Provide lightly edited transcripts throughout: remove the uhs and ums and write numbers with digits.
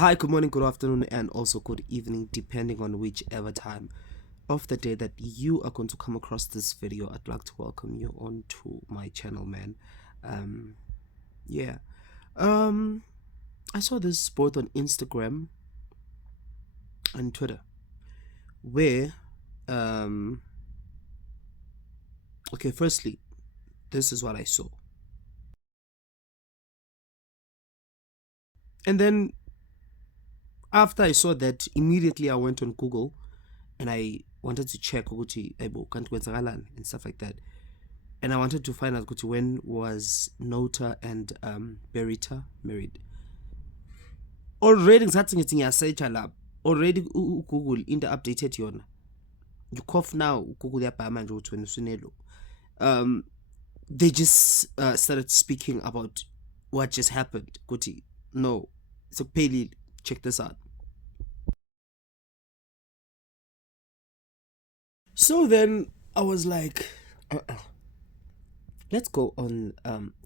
Hi, good morning, good afternoon, and also good evening, depending on whichever time of the day that you are going to come across this video. I'd like to welcome you onto my channel, man. Um, yeah. Um, I saw this both on Instagram and Twitter, where, um, okay, firstly, this is what I saw, and then after I saw that, immediately I went on Google and I wanted to check ukuthi ebo kanti kwenzakalani and stuff like that. And I wanted to find out ukuthi when was Nota and Berita married. Already ngisathi ngithi ngiyasearcha lapha. Already uGoogle into updated yona. You cough now, uGoogle yabhaya manje ukuthi wena usunelo. They just started speaking about what just happened. Ukuthi no, so Paley, check this out. So then I was like, let's go on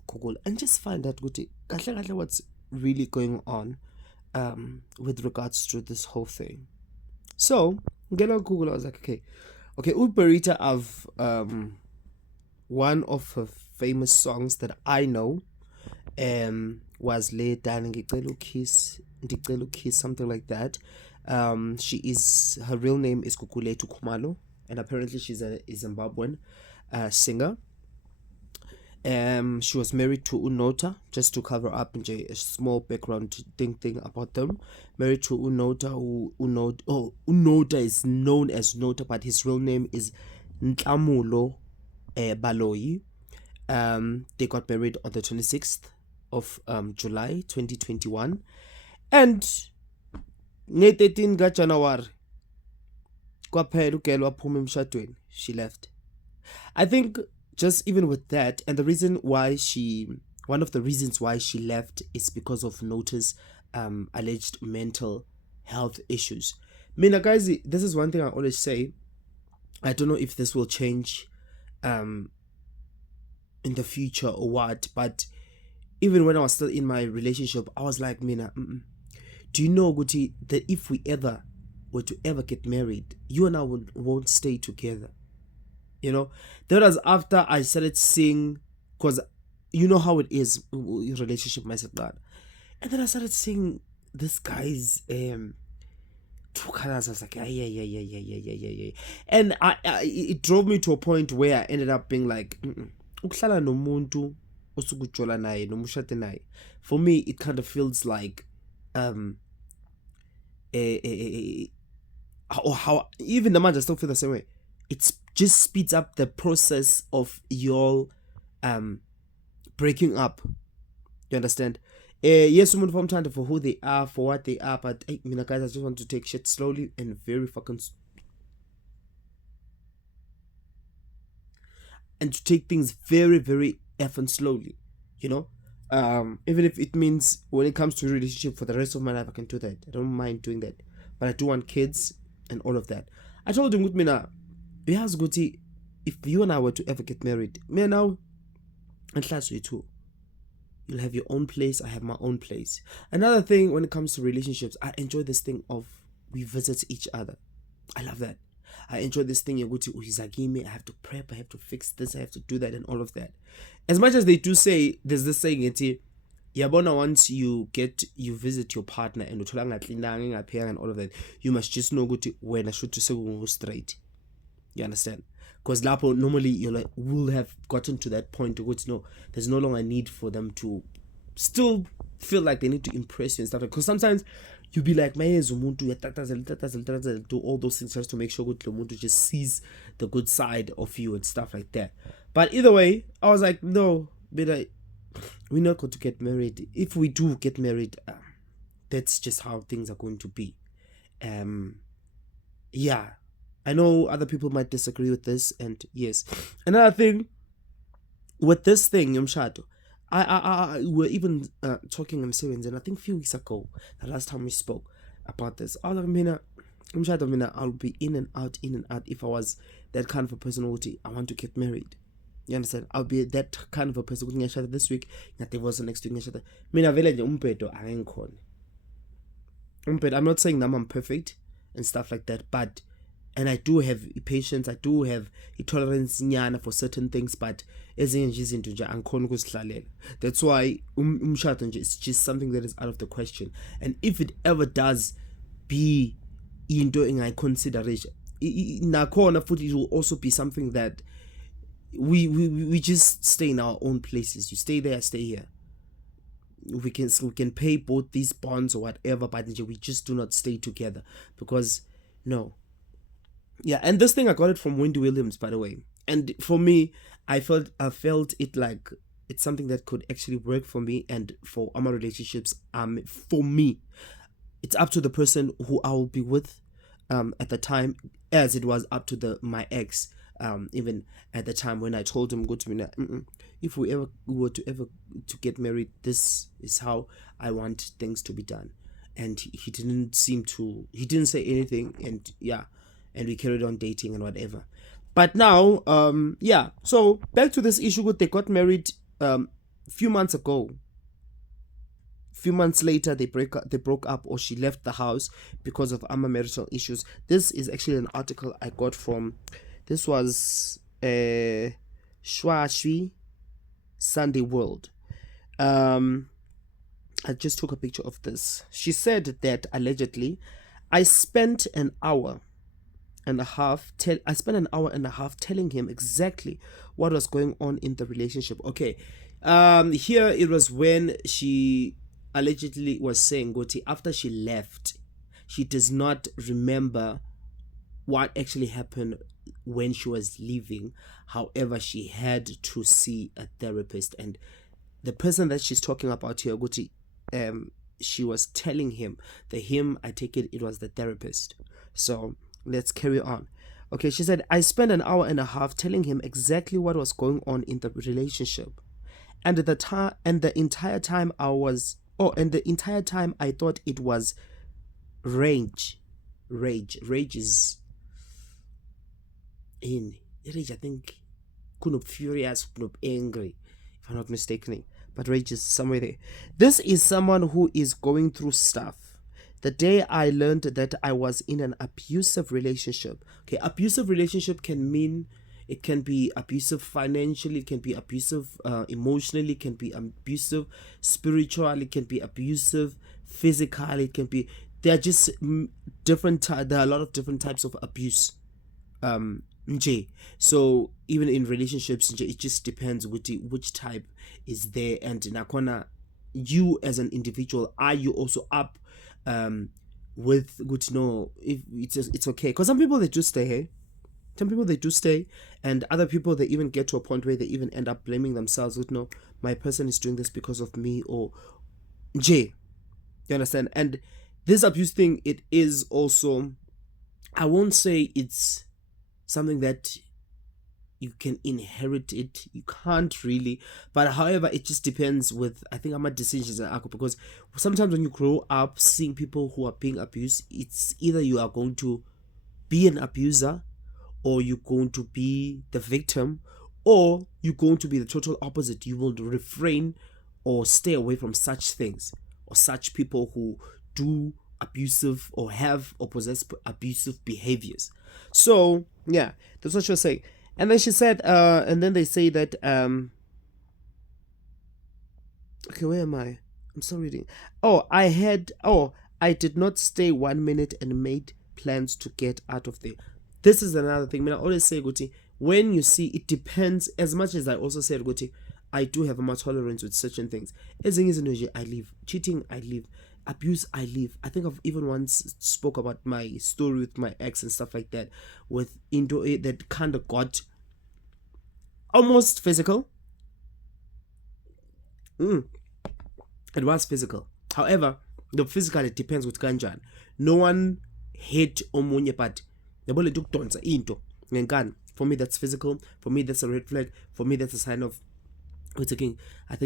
Google and just find out what's really going on with regards to this whole thing. So get on Google. I was like, okay, Uberita of one of her famous songs that I know was Le Darling Ngicela Kiss, something like that. Her real name is Kukuletu Kumalo, and apparently she's a Zimbabwean singer. She was married to Unota, just to cover up a small background thing about them. Married to Unota, Unota is known as Nota, but his real name is Ntamulo Baloyi. They got married on the 26th of July 2021, and nge-13 January kwaphela ugelo waphuma emshadweni, she left. I think just even with that, and one of the reasons why she left is because of Nota's alleged mental health issues. Mina guys, this is one thing I always say. I don't know if this will change in the future or what, but even when I was still in my relationship, I was like, Mina, do you know, Guti, that if we were to ever get married, you and I won't stay together. You know, that was after I started seeing, because you know how it is in relationship, myself, God. And then I started seeing this guy's true colors. I was like, yeah. And it drove me to a point where I ended up being like, ukuhlala nomuntu osukujola naye noma ushade naye, for me it kind of feels like or how even the man just still feel the same way. It just speeds up the process of your breaking up. You understand? Yes, umuntu famthanda for who they are, for what they are, but hey, mina guys, I just want to take shit slowly and very fucking and to take things very, very effing slowly, you know. Even if it means when it comes to relationship for the rest of my life, I can do that. I don't mind doing that, but I do want kids and all of that. I told him with me now, if you and I were to ever get married, me now, and class you too. You'll have your own place, I have my own place. Another thing when it comes to relationships, I enjoy this thing of we visit each other. I love that. I enjoy this thing, I have to prep, I have to fix this, I have to do that, and all of that. As much as they do say, there's this saying, yabona, once you visit your partner and and all of that, you must just know when I should go straight. You understand? Because lapo normally you're like, will have gotten to that point to which no, there's no longer a need for them to still feel like they need to impress you and stuff. Because sometimes you'll be like, do all those things just to make sure Umuntu just sees the good side of you and stuff like that. But either way, I was like, no, we're not going to get married. If we do get married, that's just how things are going to be. Yeah. I know other people might disagree with this, and yes. Another thing with this thing, Yomshato, I we're even talking in series, and I think a few weeks ago, the last time we spoke about this, I was like, Yomshato, I'll be in and out. If I was that kind of a personality, I want to get married. You understand? I'll be that kind of a person. This week, that divorce next week. Mina vele nje umpedo angengikhona. But I'm not saying that I'm perfect and stuff like that, but and I do have patience, I do have tolerance nyana for certain things, but ezinye nje izinto nje angikhona ukuzihlalela. That's why umshado nje is just something that is out of the question. And if it ever does be into engayiconsideration, nakhona futhi it will also be something that we just stay in our own places. You stay there, I stay here. We can pay both these bonds or whatever, but we just do not stay together because no. Yeah, and this thing I got it from Wendy Williams, by the way. And for me, I felt it like it's something that could actually work for me and for our relationships. For me, it's up to the person who I will be with at the time, as it was up to my ex. Even at the time when I told him, go to me, if we were to get married, this is how I want things to be done. And he didn't say anything, and yeah, and we carried on dating and whatever. But now, yeah, so back to this issue with they got married few months ago. Few months later, they broke up, or she left the house because of marital issues. This is actually an article I got from. This was Shwashi Sunday World. I just took a picture of this. She said that allegedly, I spent an hour and a half telling him exactly what was going on in the relationship. Okay, here it was when she allegedly was saying, Goti, after she left, she does not remember what actually happened when she was leaving. However, she had to see a therapist, and the person that she's talking about here, Guti, she was telling him, I take it was the therapist. So let's carry on. Okay, she said, I spent an hour and a half telling him exactly what was going on in the relationship, and the entire time I thought it was rage is in rage. I think could be furious, could be angry, if I'm not mistaken, but rage is somewhere there. This is someone who is going through stuff. The day I learned that I was in an abusive relationship. Okay, abusive relationship can mean, it can be abusive financially, it can be abusive emotionally, it can be abusive spiritually, it can be abusive physically, it can be, there are just different there are a lot of different types of abuse. So even in relationships, it just depends which type is there, and nakona, you as an individual, are you also up with good to know if it's okay? Because some people, they do stay here. Some people, they do stay, and other people, they even get to a point where they even end up blaming themselves with, no, my person is doing this because of me, or you understand? And this abuse thing, it is also, I won't say it's something that you can inherit it, you can't really, but however, it just depends with, I think, my decisions and alcohol, because sometimes when you grow up seeing people who are being abused, it's either you are going to be an abuser, or you're going to be the victim, or you're going to be the total opposite. You will refrain or stay away from such things, or such people who do abusive or have or possess abusive behaviors. So yeah, that's what she was saying. And then she said, and then they say that okay, where am I? I'm still reading. I did not stay 1 minute and made plans to get out of there. This is another thing. I always say, Guti, when you see, it depends. As much as I also said, Guti, I do have more tolerance with certain things. As long as I leave. Cheating, I leave. Abuse, I leave. I think I've even once spoke about my story with my ex and stuff like that, with into it that kind of got almost physical. It was physical. However, the physical, it depends with kanjan. No one hate omunye, but into. For me, that's physical. For me, that's a red flag. For me, that's a sign of, I think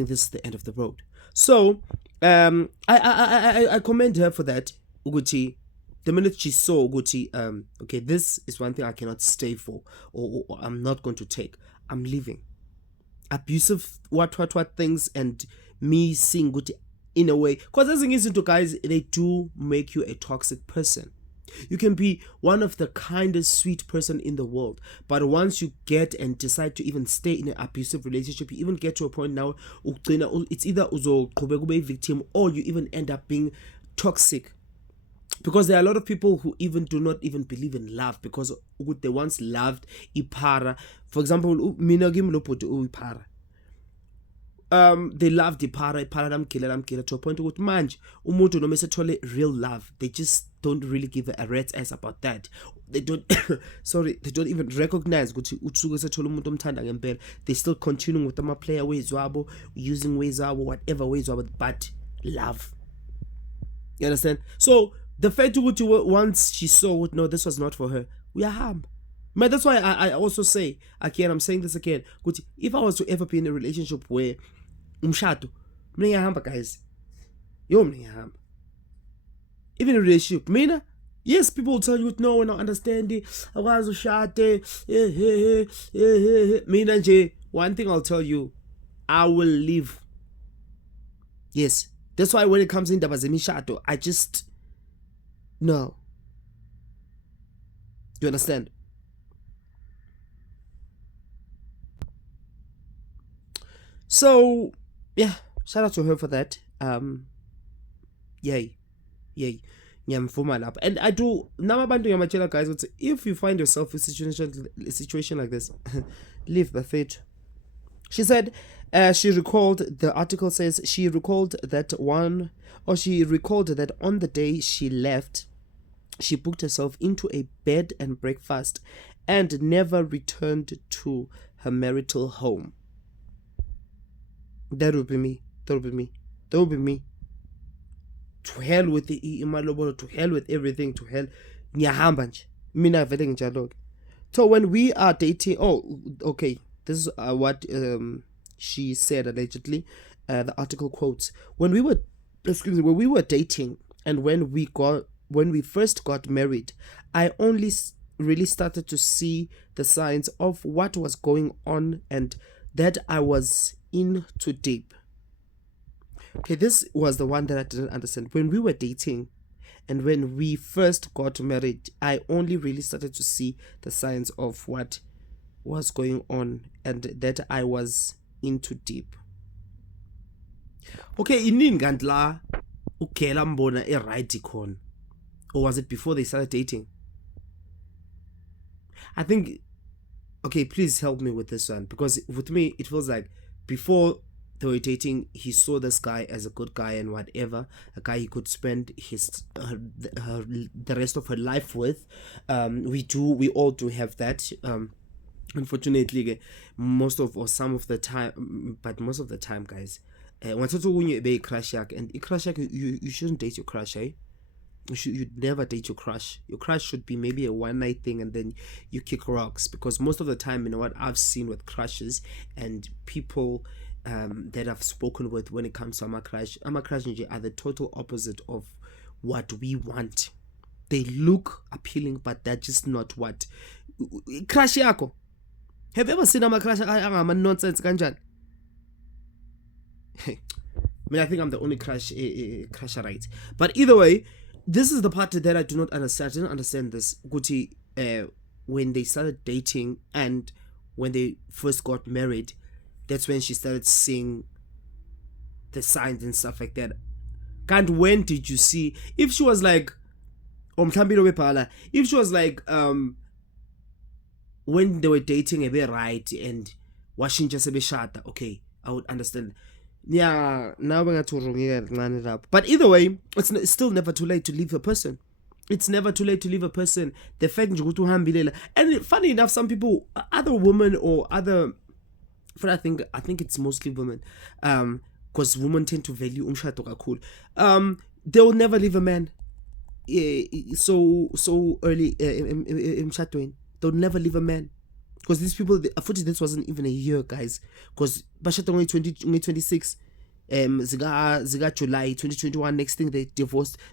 this is the end of the road. So I commend her for that, Uguti. The minute she saw Uguti, okay, this is one thing I cannot stay for, or I'm not going to take. I'm leaving. Abusive what things, and me seeing Uguti, in a way, because as into guys, they do make you a toxic person. You can be one of the kindest, sweet person in the world, but once you get and decide to even stay in an abusive relationship, you even get to a point now, it's either a victim or you even end up being toxic. Because there are a lot of people who even do not even believe in love, because they once loved ipara. For example, mina ipara. They love ipara lamkila to a point ukuthi manje umuntu noma esethole real love, they just don't really give a rat's ass about that. They don't sorry, they don't even recognize ukuthi usuke esethole umuntu omthanda ngempela. They still continuing with ama player ways wabo, using ways wabo, whatever ways wabo, but love. You understand? So the fact ukuthi once she saw no, this was not for her, we are harmed. Man, that's why I also say again, I'm saying this again, if I was to ever be in a relationship where umshado mniyahamba guys, mniyahamba, even in a relationship, mina, yes, people will tell you no, we're not understanding, akwazi ushade, mina nje, one thing I'll tell you, I will leave. Yes, that's why when it comes in indaba zemishado, I just no. You understand? So yeah, shout out to her for that. Yay. Ngiyamvuma lapha. And I do namabantu ngiyamtshela guys ukuthi if you find yourself in a situation like this, leave the fate. She said she recalled, the article says she recalled that on the day she left, she booked herself into a bed and breakfast and never returned to her marital home. That would be me. To hell with the imalobolo, to hell with everything, to hell. Ngiyahamba nje. Mina vele nginjalo. So when we are dating, okay, this is what she said allegedly. The article quotes, when we were dating and when we first got married, I only really started to see the signs of what was going on and that I was in too deep. Okay, this was the one that I didn't understand. When we were dating and when we first got married, I only really started to see the signs of what was going on and that I was in too deep. Okay, inini kanti la ugela mbona right khona, or was it before they started dating? I think, okay, please help me with this one, because with me it feels like before they were dating, he saw this guy as a good guy and whatever, a guy he could spend the rest of her life with. We all do have that. Unfortunately, most of the time, guys, once you be a crush and a crush, you shouldn't date your crush, eh? You'd never date your crush. Your crush should be maybe a one night thing and then you kick rocks, because most of the time, you know what I've seen with crushes and people that I've spoken with when it comes to ama crush are the total opposite of what we want. They look appealing, but they're just not what crush yako. Have you ever seen ama crush ama nonsense kanjani? I mean, I think I'm the only crusher, right? But either way, this is the part that I do not understand. I didn't understand this. Guti, when they started dating and when they first got married, that's when she started seeing the signs and stuff like that. And when did you see? If she was like, if she was like, when they were dating a bit right and washing just a bit shata, okay, I would understand. Yeah, now we're going to run it up. But either way, it's still never too late to leave a person. It's never too late to leave a person. The fact that and funny enough, some people, other women or other, but I think it's mostly women, because women tend to value umshado kakhulu. They will never leave a man so early emshadweni. They'll never leave a man. Because these people, this wasn't even a year, guys. Because bashata only 2026, ziga July 2021. Next thing they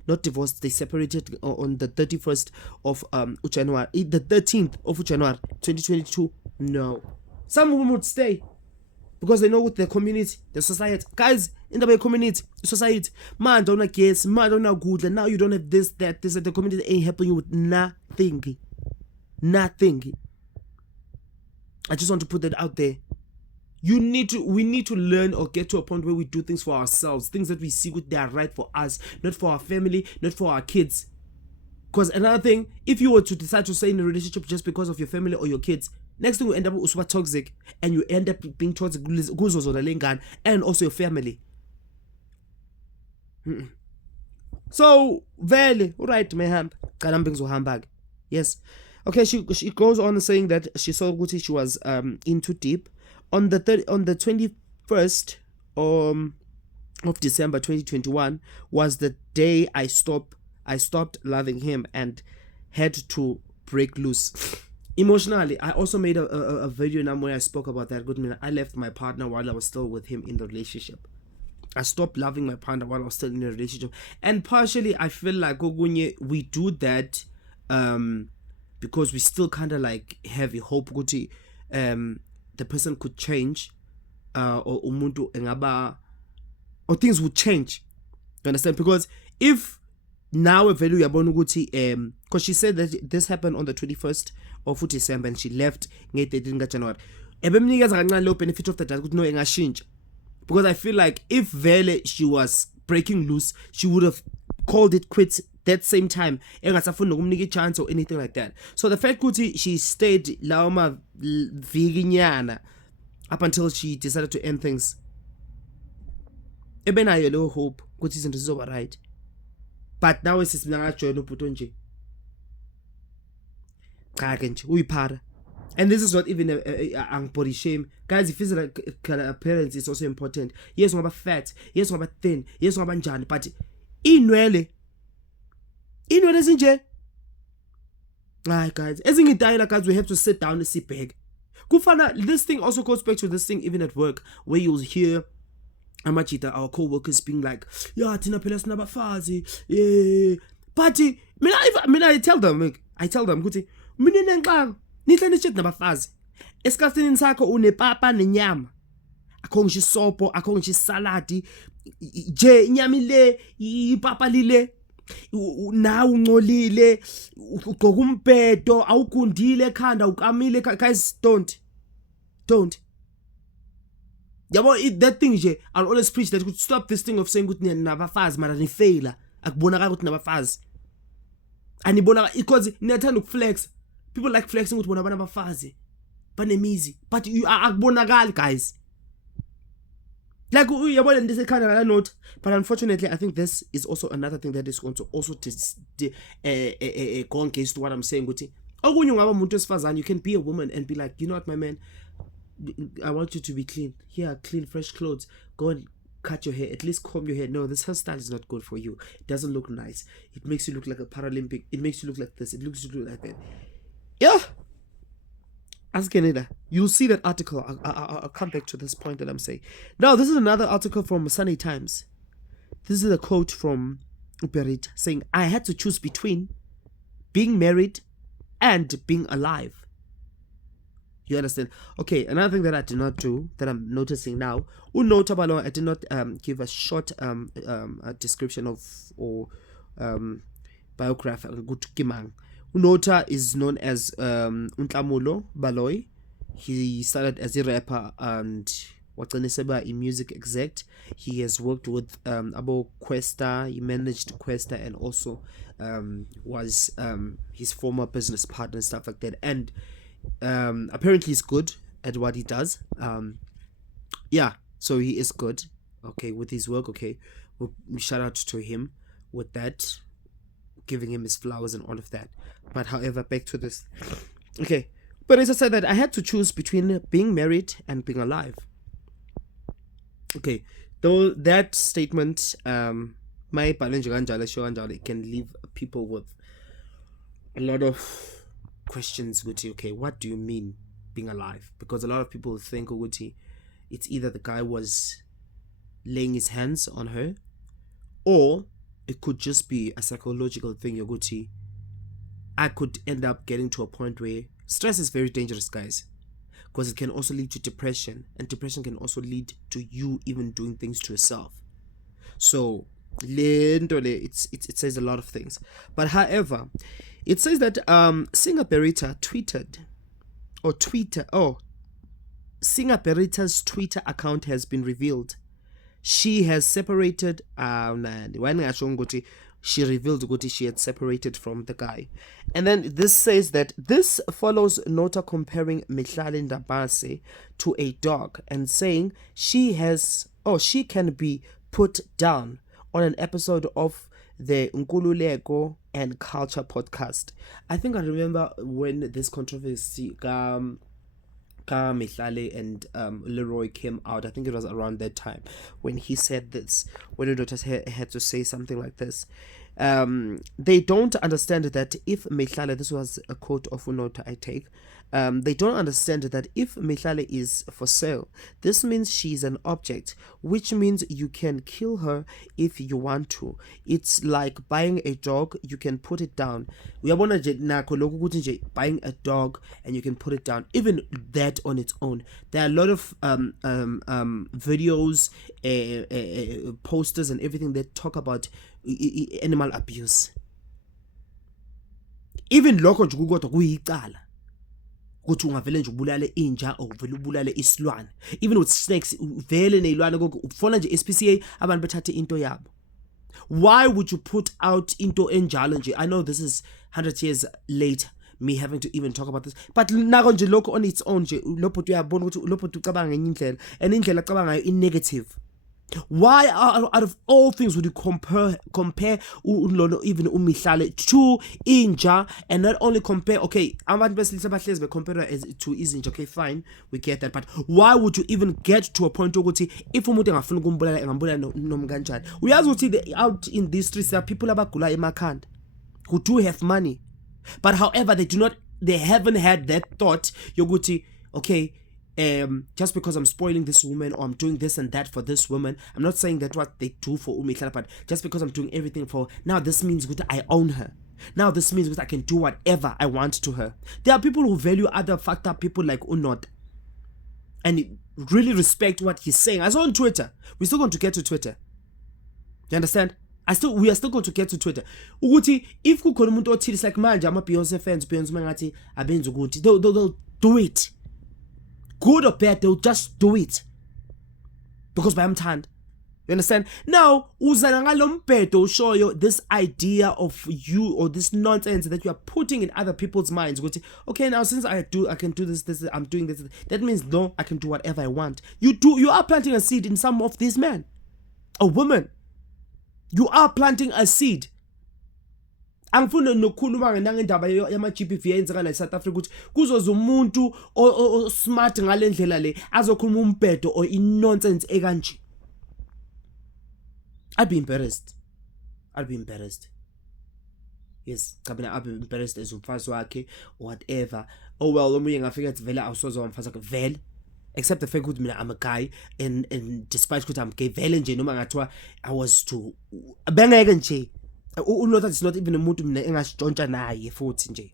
not divorced. They separated on the 31st of January, the 13th of January 2022. No, some women would stay because they know with the community, the society, guys. indaba ye-community, society. Manje awunagetsi, manje awunakudla, now you don't have this, that, the community ain't helping you with nothing. I just want to put that out there. We need to learn or get to a point where we do things for ourselves, things that we see with they are right for us, not for our family, not for our kids. Because another thing, if you were to decide to stay in a relationship just because of your family or your kids, next thing you end up super toxic, and you end up being toxic and also your family. So vele right mehamba kanambe ngizohamba ke. Yes. Okay, she goes on saying that she saw ukuthi she was in too deep on the 21st of December 2021 was the day I stopped loving him and had to break loose. Emotionally, I also made a video now where I spoke about that. Good man, I left my partner while I was still with him in the relationship. I stopped loving my partner while I was still in a relationship. And partially, I feel like we do that because we still kind of like have a hope that the person could change or umuntu engaba, or things would change. You understand? Because if now a value yabona ukuthi because she said that this happened on the 21st of December and she left nge-13 January. Ebemnikeza kancane lo benefit of the doubt ukuthi no engashintsha. Because I feel like if vele she was breaking loose, she would have called it quits that same time. Engasafuni nokumnika chance or anything like that. So the fact that she stayed lawo maviki nyana up until she decided to end things, ebenayo lo hope ukuthi izinto zizoba right. But now it's ngajoyina ubhuto nje. Cha ke nje uyiphara. And this is not even a body shame. Guys, physical appearance is also important. Yes, ngaba fat, yes ngaba thin, yes ngaba njani, but inwele zinje. Right, guys, ezingidayela guys, we have to sit down and sit back. Kufana, this thing also goes back to this thing even at work where you'll hear amachita, our co-workers being like, yeah, tina phela sinabafazi, yeah. But mina I tell them ukuthi mina nenxanga nihle nishit nabafazi. Esikhathini sakho unepapa nenyama. Akho ngisho isopo, akho ngisho isaladi, je inyama ile, ipapa lile, nawe ungcolile, ugqoka umbhedo, awugundile ekhanda, ukamile. Guys, don't. Yabo, that thing nje, I'll always preach that could stop this thing of saying ukuthi nabafazi mara ni faila. Akubonakala ukuthi nabafazi. Anibona because niyathanda ukuflex. People like flexing with bona bafazi banemizi, but you are akubonakali guys. Like uyabona ndise kind of note, but unfortunately I think this is also another thing that is going to also go against what I'm saying. Ukuthi okunye ungaba umuntu wesifazane, you can be a woman and be like, you know what my man, I want you to be clean. Here, clean, fresh clothes. Go and cut your hair, at least comb your hair. No, this hairstyle is not good for you. It doesn't look nice. It makes you look like a Paralympic. It makes you look like this. It looks you look like that. Yeah. Ask Canada. You'll see that article. I'll come back to this point that I'm saying. Now, this is another article from Sunday Times. This is a quote from Uperit saying, I had to choose between being married and being alive. You understand? Okay, another thing that I did not do, that I'm noticing now, I did not give a short description of or biography. Unota is known as Untlamulo Baloy. He started as a rapper and a music exec. He has worked with Abo Questa. He managed Questa and also was his former business partner and stuff like that. And apparently he's good at what he does. Yeah, so he is good, okay, with his work. Okay, we'll shout out to him with that, giving him his flowers and all of that. But however, back to this. Okay, but as I said, that I had to choose between being married and being alive. Okay, though that statement my can leave people with a lot of questions. Guti, okay, what do you mean being alive? Because a lot of people think Guti, it's either the guy was laying his hands on her, or it could just be a psychological thing. Guti, I could end up getting to a point where stress is very dangerous, guys, because it can also lead to depression, and depression can also lead to you even doing things to yourself. So it says a lot of things. But however, it says that Singer Berita Singer Berita's Twitter account has been revealed. She has separated she revealed ukuthi she had separated from the guy. And then this says that this follows Nota comparing Mihlali Ndabase to a dog and saying she can be put down on an episode of the Nkululeko and Culture podcast. I think I remember when this controversy Mihlali and Leroy came out. I think it was around that time when he said this, when the daughters had to say something like this. They don't understand that if Mihlali, this was a quote of Unota I take, they don't understand that if Mihlali is for sale, this means she's an object, which means you can kill her if you want to. It's like buying a dog, you can put it down. Uyabona nje nakho lokhu ukuthi nje buying a dog and you can put it down. Even that on its own, there are a lot of videos, posters and everything that talk about animal abuse. Even lokho nje kukodwa kuyicala ukuthi ungavele nje ubulale inja ovele ubulale isilwane. Even with snakes uvele nezilwane konke ufona nje SPCA abantu bethathe into yabo. Why would you put out into enjalo nje? I know this is 100 years later, me having to even talk about this, but nako nje lokho on its own nje lopho uyabona ukuthi lopho ucabanga ngenye indlela and indlela acabanga ngayo in negative. Why out of all things would you compare even Mihlali to inja, and not only compare, okay, abantu besilisa bahlezi be compare as to izinja, okay, fine, we get that, but why would you even get to a point ukuthi if umuntu engafuna ukumbulala engambulala noma kanjani? Uyazi ukuthi out in these streets there are people abagula emakhanda who do have money, but however they haven't had that thought yokuthi, okay, just because I'm spoiling this woman or I'm doing this and that for this woman, I'm not saying that what they do for Mihlali, but just because I'm doing everything for, now this means that I own her. Now this means that I can do whatever I want to her. There are people who value other fucked up people like Unot and really respect what he's saying. I saw on Twitter. We're still going to get to Twitter. You understand? We are still going to get to Twitter. Uguti, if kukhona umuntu othile, it's like manje ama Beyonce fans, Beyonce mangathi abenza ukuthi, they'll do it. Good or bad, they'll just do it because bayamthanda. You understand? Now uzana ngalombhedo show you this idea of you, or this nonsense that you are putting in other people's minds. Okay, now since I can do this, I'm doing this, that means no, I can do whatever I want. You are planting a seed in some of these men or women. You are planting a seed. Angifuna nokukhuluma ngendaba yama GBV yenzeka la South Africa ukuthi kuzoza umuntu o smart ngalendlela le azokhuluma umbhedo or in nonsense ekanje. I'd be embarrassed. Yes, I'd be embarrassed as umfazi wakhe or whatever. Oh well, omunye ngafika ethi vele awusoze wamfazi wakhe vele. Except the fact that I'm a guy and despite that I'm gay vele nje noma ngathiwa I was to bengeke nje. That is not even umuntu mina engasitshontsha naye futhi nje.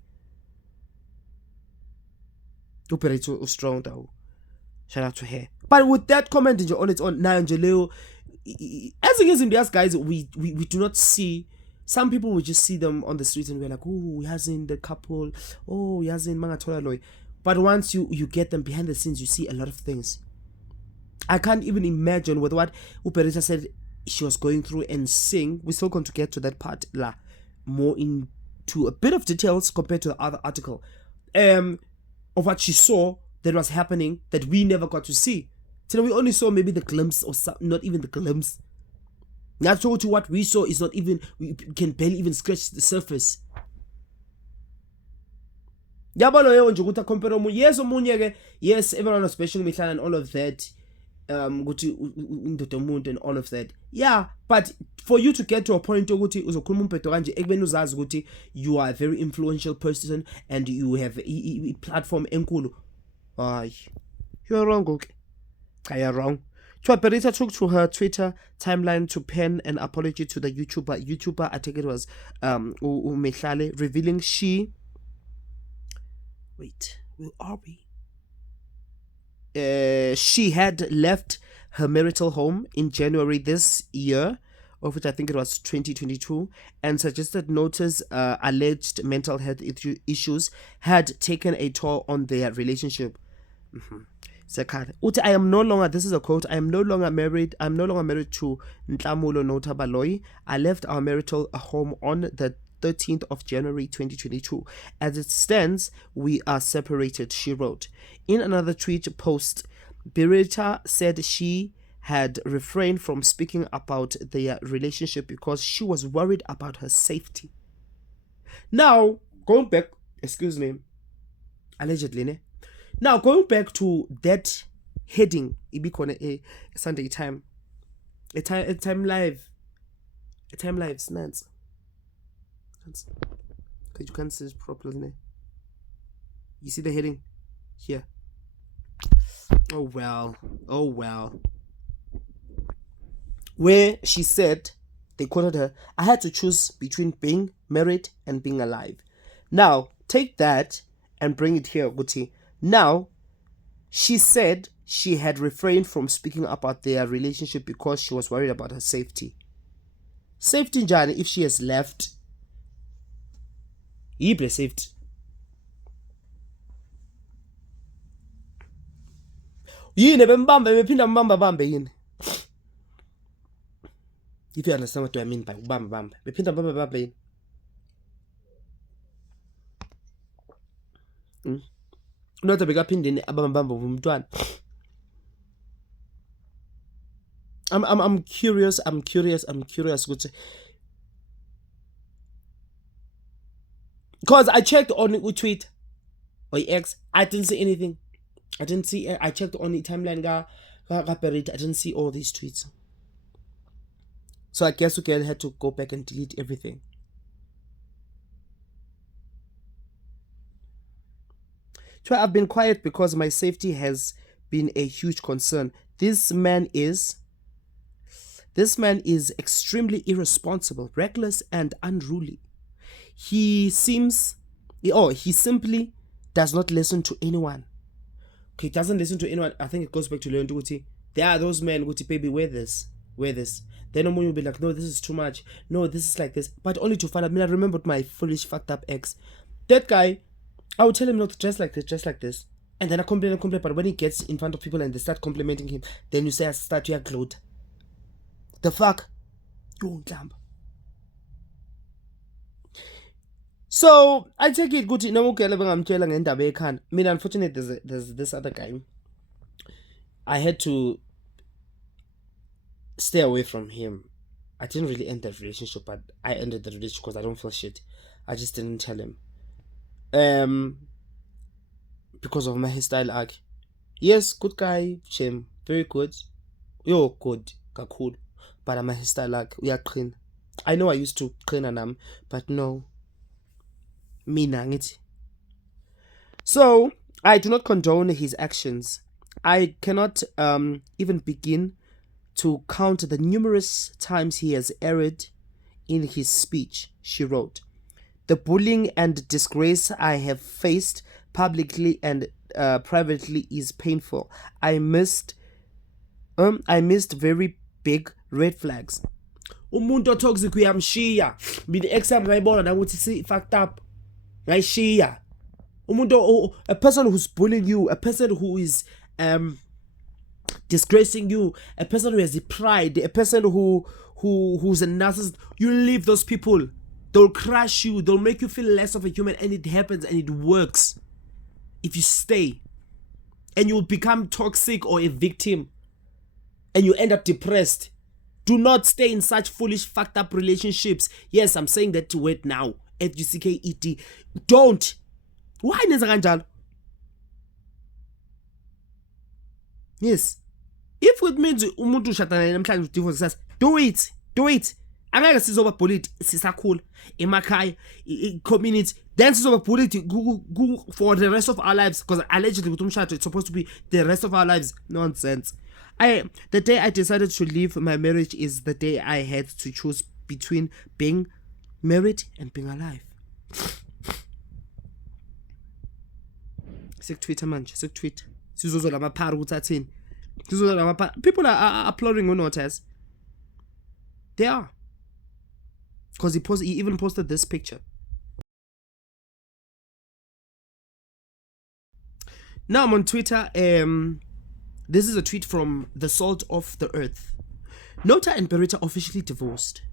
Uperate strong though. Shout out to her. But with that comment nje on its own, nayo nje leyo, as it is in the guys, we do not see. Some people will just see them on the streets and we're like, oh, Yazin the couple, oh, Yazin mangathola loy. But once you get them behind the scenes, you see a lot of things. I can't even imagine with what Uperita said she was going through and sing. We're still going to get to that part more into a bit of details compared to the other article of what she saw that was happening that we never got to see. So we only saw maybe the glimpse, or not even the glimpse. Not so to what we saw is not even, we can barely even scratch the surface. Yabalo yo nje ukuthi compare omunye, yes omunye ke, yes everyone was bashing Mihlali and all of that, ukuthi indoda umuntu and all of that, yeah, but for you to get to a point ukuthi uzokhuluma umbhedo kanje ekubeni uzazi ukuthi you are a very influential person and you have a platform enkulu, you're wrong. Okay, you're wrong. Berita took to her Twitter timeline to pen an apology to the YouTuber, I think it was Mihlali, revealing she, wait, where are we? She had left her marital home in January this year of which I think it was 2022, and suggested Nota's alleged mental health issues had taken a toll on their relationship. I am no longer, this is a quote, I'm no longer married to Ntlamulo Nota Baloyi. I left our marital home on the 13th of January 2022. As it stands, we are separated, she wrote. In another tweet post, Birita said she had refrained from speaking about their relationship because she was worried about her safety. Now, going back, excuse me, allegedly, ne? Now, going back to that heading, a Sunday time, a time live, snans. Okay, you can't see it properly, ne? You see the heading here. Oh well. Where she said, they quoted her, I had to choose between being married and being alive. Now, take that and bring it here, Guti. Now, she said she had refrained from speaking about their relationship because she was worried about her safety. Safety njani if she has left? Yible safety. Yini bephinda mbamba yini? If you understand what I mean by bamba. Bephinda mbamba yini? Unotha bekaphindeni abambamba umntwana. I'm curious ukuthi, because I checked on tweet or X, I didn't see anything. I checked on the timeline ga Perita, I didn't see all these tweets. So I guess we had to go back and delete everything. So I've been quiet because my safety has been a huge concern. This man is extremely irresponsible, reckless, and unruly. He simply does not listen to anyone. Okay, he doesn't listen to anyone. I think it goes back to learn to there are those men who baby wear this. Then no one will be like, no, this is too much. No, this is like this. But only to find out. I remembered my foolish fucked up ex. That guy, I would tell him not to dress like this. And then I complain. But when he gets in front of people and they start complimenting him, then you say I start to glowed. The fuck? You won't jump. So I take it good. Unfortunately, there's this other guy. I had to stay away from him. I didn't really end that relationship, but I ended the relationship because I don't feel shit. I just didn't tell him. Because of my hairstyle arc. Yes, good guy, shame, very good. Yo, good, cool. But I'm a hairstyle arc. We are clean. I know I used to clean and but no. Me nangit. So I do not condone his actions. I cannot even begin to count the numerous times he has erred in his speech, she wrote. The bullying and disgrace I have faced publicly and privately is painful. I missed very big red flags. Umuntu toxic uyamshiya. Mina exam ngayibona na ukuthi si fucked up. Ngayishiya. Umuntu, a person who's bullying you, a person who is disgracing you, a person who has pride, a person who's a narcissist, you leave those people. They'll crush you, they'll make you feel less of a human, and it happens and it works if you stay. And you'll become toxic or a victim and you end up depressed. Do not stay in such foolish fucked up relationships. Yes, I'm saying that word now. FGCKET. Don't. Why nenza kanjalo? Yes. If it means umuntu ushatana namhlanje divorce says, do it. Angeke sizoba bullied sisakhula emakhaya community, then sizoba bullied for the rest of our lives, because allegedly ukuthi umshado it's supposed to be the rest of our lives. Nonsense. The day I decided to leave my marriage is the day I had to choose between being married and being alive. Sek-tweet manje, sek-tweet. Sizozola amaphara ukuthi athini. People are applauding unotas. They are. Because he even posted this picture. Now I'm on Twitter. This is a tweet from the Salt of the Earth. Nota and Beretta officially divorced.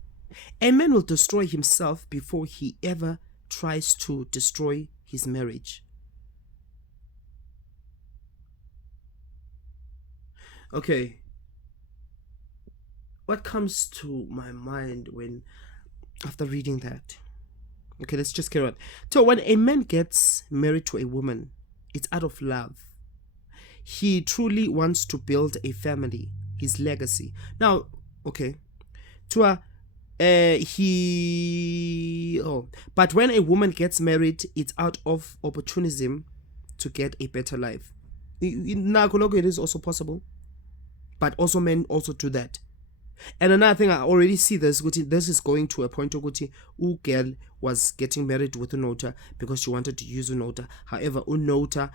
A man will destroy himself before he ever tries to destroy his marriage. Okay. What comes to my mind after reading that? Okay, let's just carry on. So when a man gets married to a woman, it's out of love. He truly wants to build a family, his legacy. Now, okay, but when a woman gets married, it's out of opportunism to get a better life. It is also possible, but also men also do that. And another thing, I already see this is going to a point where girl was getting married with Unota because she wanted to use Unota. However, Unota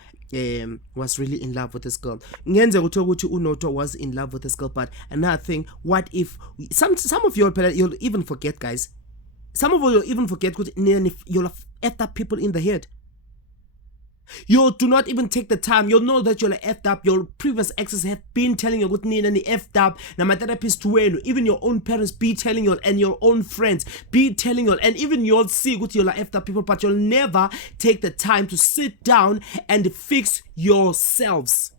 was really in love with this girl. Unota was in love with this girl. But another thing, what if some of you'll even forget, guys. Some of you will even forget you'll have effed up people in the head. You do not even take the time. You'll know that you're effed up. Your previous exes have been telling you good and effed up. Now my therapist to even your own parents be telling you, and your own friends be telling you, and even you'll see good you're effed up people, but you'll never take the time to sit down and fix yourselves.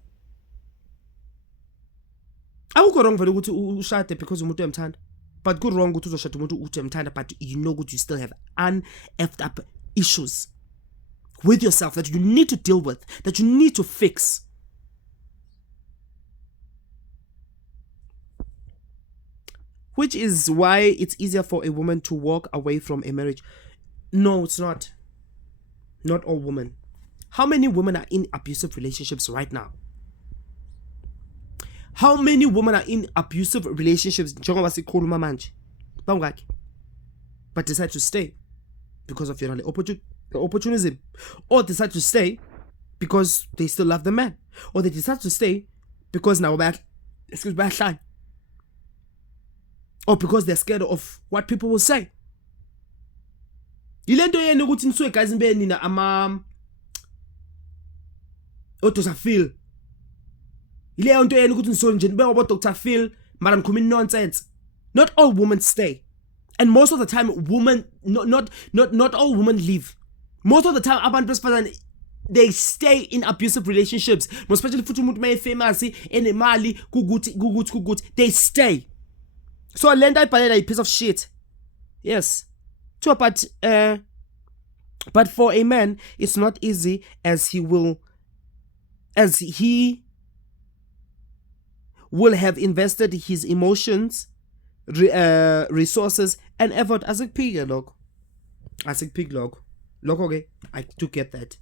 Awukho wrong vele ukuthi ushade because umuntu uyamthanda, but good wrong ukuthi uzoshada umuntu uyamthanda, but you know good you still have effed up issues with yourself that you need to deal with, that you need to fix. Which is why it's easier for a woman to walk away from a marriage. No, it's not. Not all women. How many women are in abusive relationships right now? How many women are in abusive relationships but decide to stay because of your opportunism, or decide to stay because they still love the man, or they decide to stay because now or because they're scared of what people will say. Ilento yenu ukuthi niswe guys imbe nina Dr. Phil. Ile nto yenu ukuthi niswe nje nibe ngoba Dr. Phil mara nikhuluma nonsense. Not all women stay. And most of the time women not all women leave. Most of the time abantu besifazane they stay in abusive relationships, most especially futhi umuntu maye famous enemali kuguthi they stay. So lenda ibhalela a piece of shit. Yes. So but for a man it's not easy, as he will have invested his emotions, resources and effort as a pig log. Look, okay, I do get that.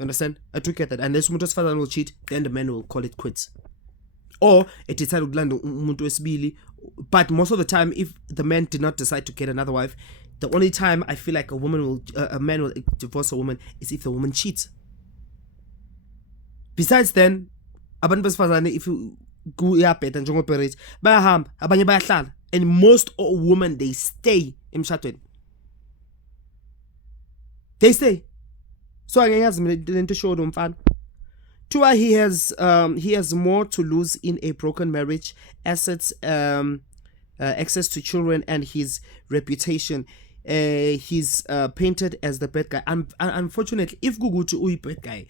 Understand? I do get that. Unless umuntu father will cheat, then the man will call it quits. Or it decide ukulanda umuntu wesibili. But most of the time, if the man did not decide to get another wife, the only time I feel like a man will divorce a woman is if the woman cheats. Besides then, abantu besifazane if kuyabheda njengoperate bayahamba abanye bayahlala, and most women they stay emshadweni. They stay. So angiyazi mina lento show nomfana. Tua he has more to lose in a broken marriage, assets, access to children and his reputation. He's painted as the bad guy. Unfortunately, if Gugutu uyi bad guy,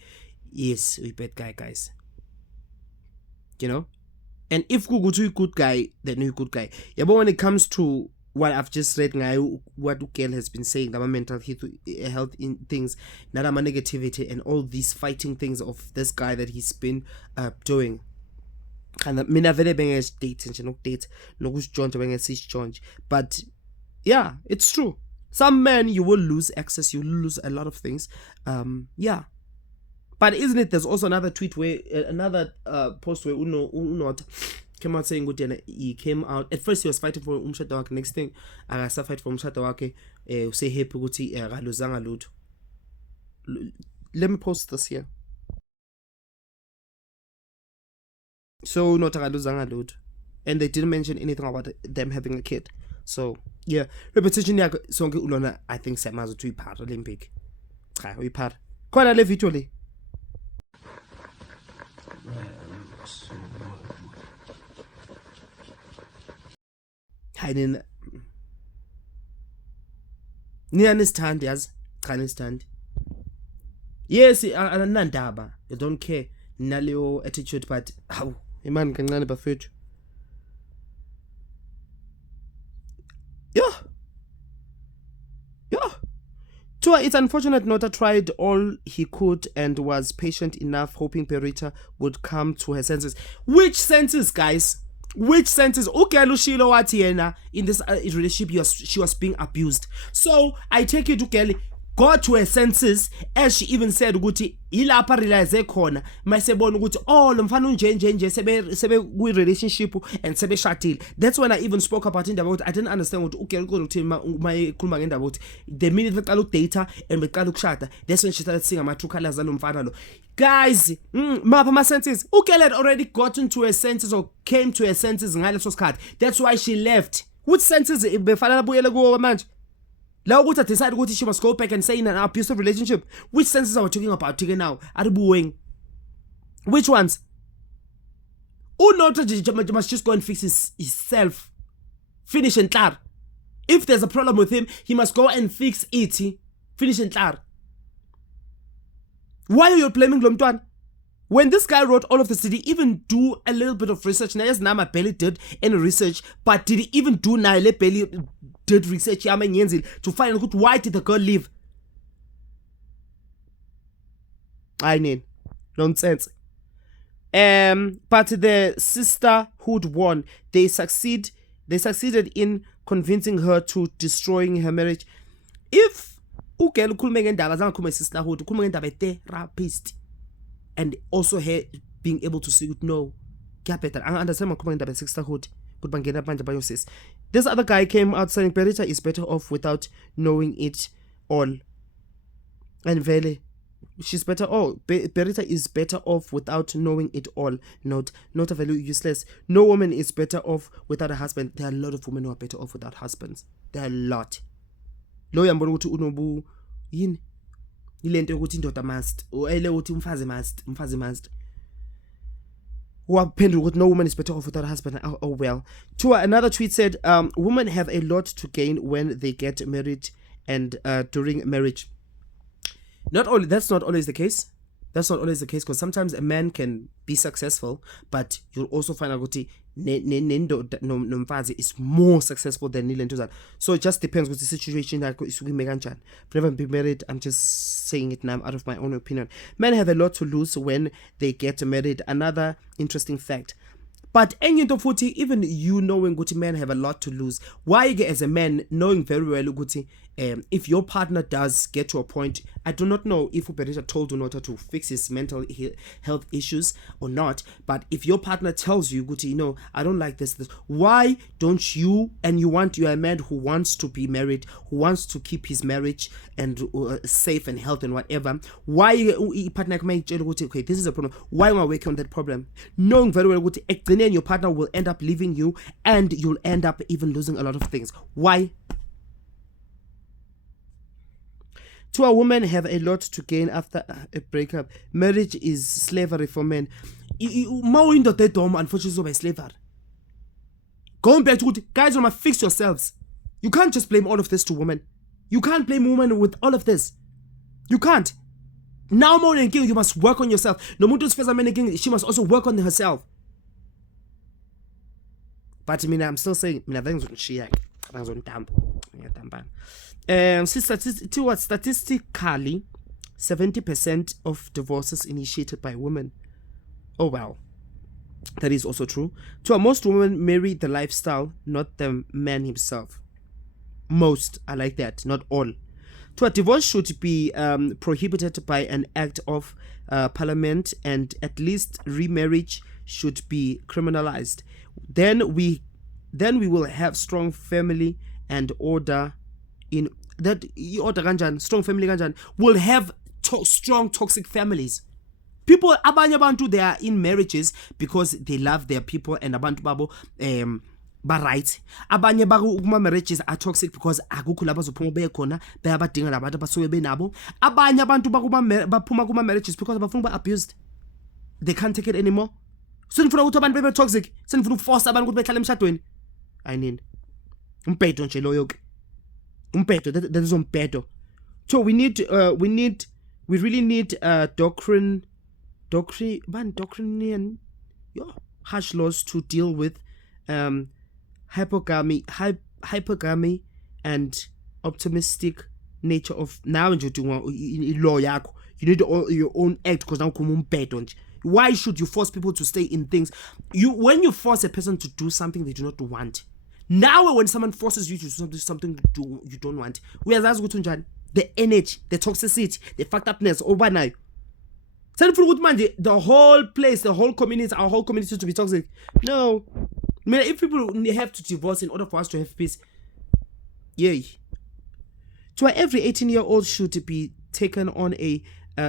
yes, uyi bad guy, guys. You know? And if Gugutu uyi good guy, then uyi good guy. Yeah, but when it comes to what I've just read, what Ukel has been saying about mental health in things, not about negativity and all these fighting things of this guy that he's been doing. And mina vele benga date nje nokudate nokusijondja benga sijondja. But yeah, it's true. Some men you will lose access, you will lose a lot of things. Yeah. But isn't it, there's also another tweet where another post where Unot came out saying good, he came out at first he was fighting for umshado wakhe, next thing akasa fight for umshado wakhe, say happy ukuthi akaluzanga lutho. Let me post this here. So not akaluzanga lutho, and they didn't mention anything about them having a kid. So yeah, repetition yakho sonke ulona, I think siyamazi ukuthi uyiphara Olympic. Cha, uyiphara. Khona le video le. Hayi nina. Nina nisithandi yazi? Cha nisithandi. Yes, anandaba. You don't care. Naleyo attitude, but hawu, imani kancane bafethu. Yeah. Tua, it's unfortunate Nota tried all he could and was patient enough, hoping Perita would come to her senses. Which senses, guys? Which senses? Ugelo Shilo wathi yena in this relationship she was being abused. So I take it Ugeli got to her senses, as she even said ukuthi ilapha realize khona masebona ukuthi oh lo mfana unje sebe ku relationship and sebe shadile. That's when I even spoke about indaba ukuthi I didn't understand what Ugelo ukuthini mayikhuluma ngendaba ukuthi the minute beqala ukudata and beqala ukushada, that's when she started seeing ama true colors alo mfana lo. Guys, mapha ma senses. Ugelo had already gotten to her senses or came to her senses ngaleso sikhathi. That's why she left. Which senses befanele buyele kuwo manje? Now what I decided what she must go back and say in an abusive relationship. Which senses are we talking about together now? Aribuwing. Which ones? Oh no, must just go and fix himself. Finish and clear. If there's a problem with him, he must go and fix it. Finish and clear. Why are you blaming Lomtuan? When this guy wrote all of this, did he even do a little bit of research? Now, yes, Nama Belly did any research, but did he even do Naile Belly did research to find out why did the girl leave? I mean, nonsense. But the sisterhood won. They succeeded in convincing her to destroying her marriage. If Ugelo khuluma ngendaba zanga khuluma sisterhood, khuluma ngendaba therapist. And also her being able to see no, I understand my sisterhood. This other guy came out saying Perita is better off without knowing it all. And Vele, she's better. Oh, Perita is better off without knowing it all. Not a value useless. No woman is better off without a husband. There are a lot of women who are better off without husbands. There are a lot. Lo yambona ukuthi unobu yini ilento ukuthi indoda must ele uthi umfazi must waphendula ukuthi no woman is better off without a husband. Oh well. Another tweet said women have a lot to gain when they get married and during marriage. That's not always the case. That's not always the case, because sometimes a man can be successful, but you'll also find out that nomfazi is more successful than Nilentuzan. So it just depends with the situation that is never be married. I'm just saying it now out of my own opinion. Men have a lot to lose when they get married. Another interesting fact. But even you knowing Guti men have a lot to lose. Why as a man knowing very well Guti, if your partner does get to a point, I do not know if Uperisha told Unota to fix his mental health issues or not, but if your partner tells you Guti, I don't like this, why don't you, and you are a man who wants to be married, who wants to keep his marriage and safe and health and whatever, why partner okay, this is a problem, why am I working on that problem, knowing very well Guti, and your partner will end up leaving you and you'll end up even losing a lot of things. Why? A women have a lot to gain after a breakup. Marriage is slavery for men. Unfortunately, slavery. Going back to guys, you must fix yourselves. You can't just blame all of this to women. You can't blame women with all of this. You can't. Now more than you must work on yourself. No mutu's she must also work on herself. But I'm still saying, statistically, 70% of divorces initiated by women. Oh wow, that is also true. Most women marry the lifestyle, not the man himself. Most, I like that, not all. A divorce should be prohibited by an act of parliament, and at least remarriage should be criminalized. Then we will have strong family and order. In that order strong family will have strong toxic families. People, abanye abantu, they are in marriages because they love their people and abantu babo ba right. Abanye kuma marriages are toxic because akukho lapha zophuma bekhona bayabadinga labantu abasuke benabo. Abanye abantu baphuma kuma marriages because abafuna ba abused. They can't take it anymore. Senifuna ukuthi abantu bebe toxic, senifuna ukuforce abantu ukuthi behlale emshadweni. Ayinini. Umphedo nje loyo ke. Umphedo, that is umphedo. So we really need doctrinian harsh laws to deal with hypergamy and optimistic nature of now nje law yakho. You need your own act because now kuma umphedo nje. Why should you force people to stay in things? When you force a person to do something they do not want. Now when someone forces you to do something you don't want, the energy, the toxicity, the fucked upness over now. The whole place, the whole community, our whole community to be toxic. No. I mean, if people have to divorce in order for us to have peace, yay. So every 18-year-old should be taken on a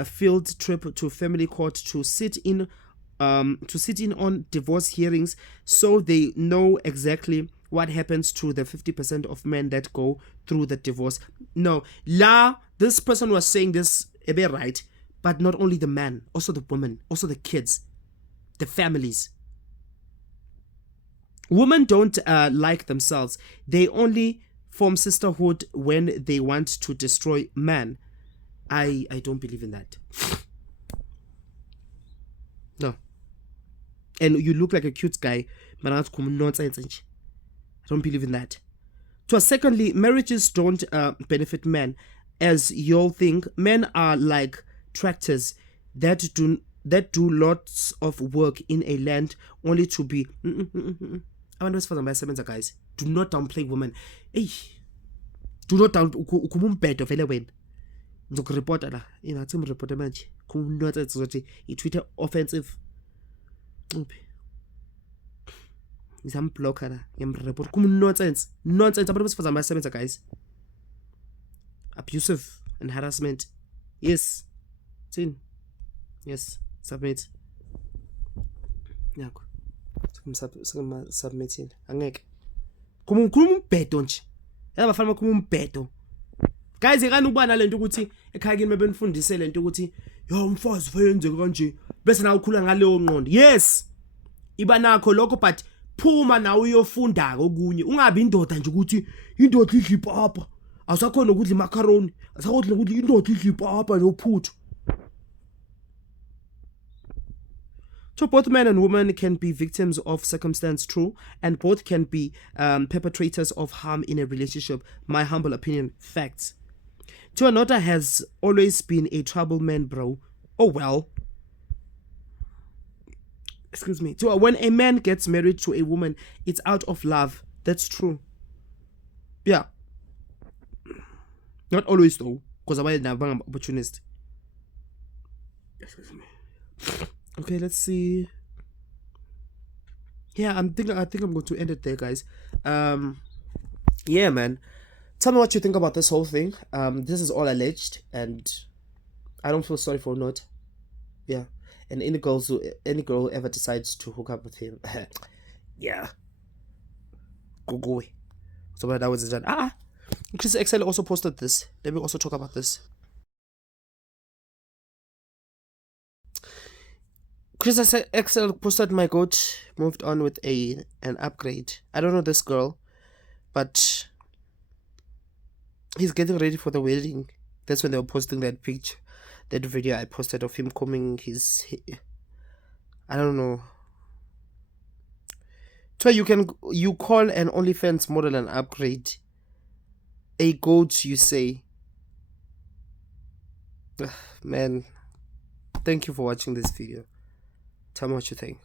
field trip to family court to sit in on divorce hearings so they know exactly what happens to the 50% of men that go through the divorce. No, this person was saying this a bit right, but not only the man, also the woman, also the kids, the families. Women don't like themselves. They only form sisterhood when they want to destroy man. I don't believe in that. No. And you look like a cute guy, but I don't believe in that. So secondly, marriages don't benefit men, as you'll think. Men are like tractors that do lots of work in a land only to be. Guys, do not downplay women. Hey, do not downplay vele wena. Ngizokureport la. Athi ngireport manje. Kumnotha ezothi i-Twitter offensive. Ngizamblocker la. Ngiyamreport nonsense. Nonsense abantu besifazana bayasebenza guys. Abusive and harassment. Yes. Tin. Yes. Submit. Yakho. Submitting. Angeke. Khuluma umbhedo nje. Yabafana bakhuluma umbhedo. Guys, ekani ukubana lento ukuthi ekhaya kini bebenifundise lento ukuthi yo umfazi fayenze kanje bese nawe ukhula ngaleyo ngqondo. Yes. Iba nakho lokho but phuma nawe uyofunda okunye. Ungabi indoda nje ukuthi indoda idla ipapa. Awusakhona ukudla imacaroni. Awusakhona ukudla indoda idla ipapa nophuthu. So both men and women can be victims of circumstance, true, and both can be perpetrators of harm in a relationship. My humble opinion, facts. Tuanota has always been a trouble man, bro. Oh well. Excuse me. So when a man gets married to a woman, it's out of love. That's true. Yeah. Not always though, because I'm an opportunist. Excuse me. Okay, let's see. Yeah, I think I'm going to end it there, guys. Yeah, man. Tell me what you think about this whole thing. This is all alleged, and I don't feel sorry for not. Yeah, and any girl who ever decides to hook up with him, yeah, go away. So that was done. Chris XL also posted this. Let me also talk about this. Chris XL posted my goat moved on with an upgrade. I don't know this girl, but he's getting ready for the wedding. That's when they were posting that picture, that video I posted of him combing his I don't know. So you call an OnlyFans model an upgrade. A goat, you say. Man, thank you for watching this video. Tell me what you think.